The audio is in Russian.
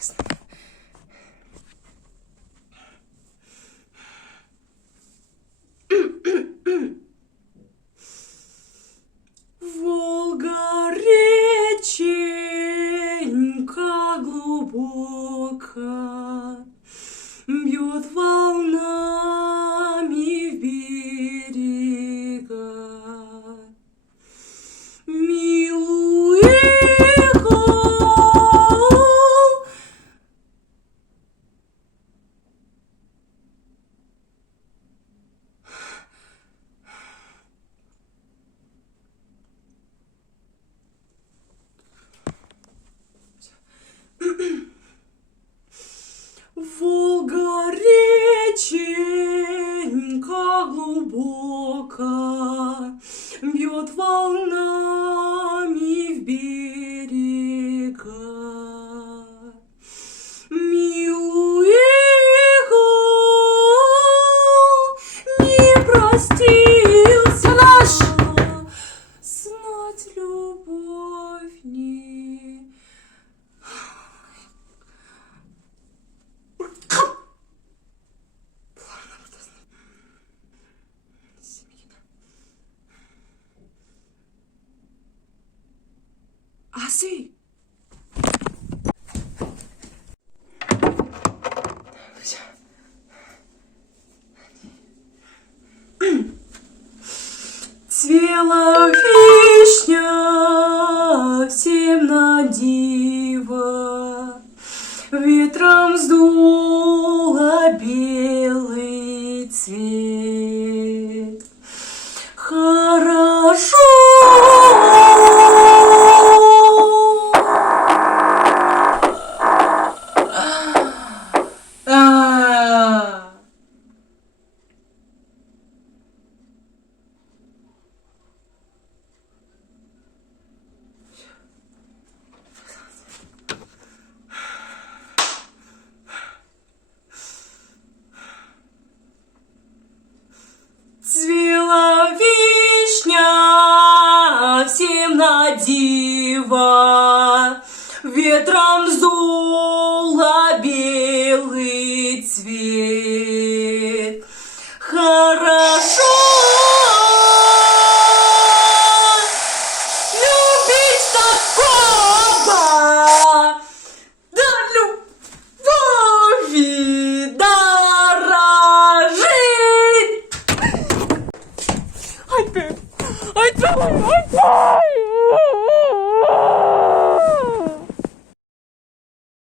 Классно. Волга, реченька глубоко, бьет волнами в берега. Милуй эхо, Волга, реченька глубоко, бьет волнами в берега. Милуй эхо, не простился наш, знать любовь не... Ah, sí. Цвела вишня всем на диво, ветром сдуло белый цвет. Хорошо. Цвела вишня всем на диво, ветром сдуло белый цвет. Хорошо любить такого, да любови дорожить. Ай ты!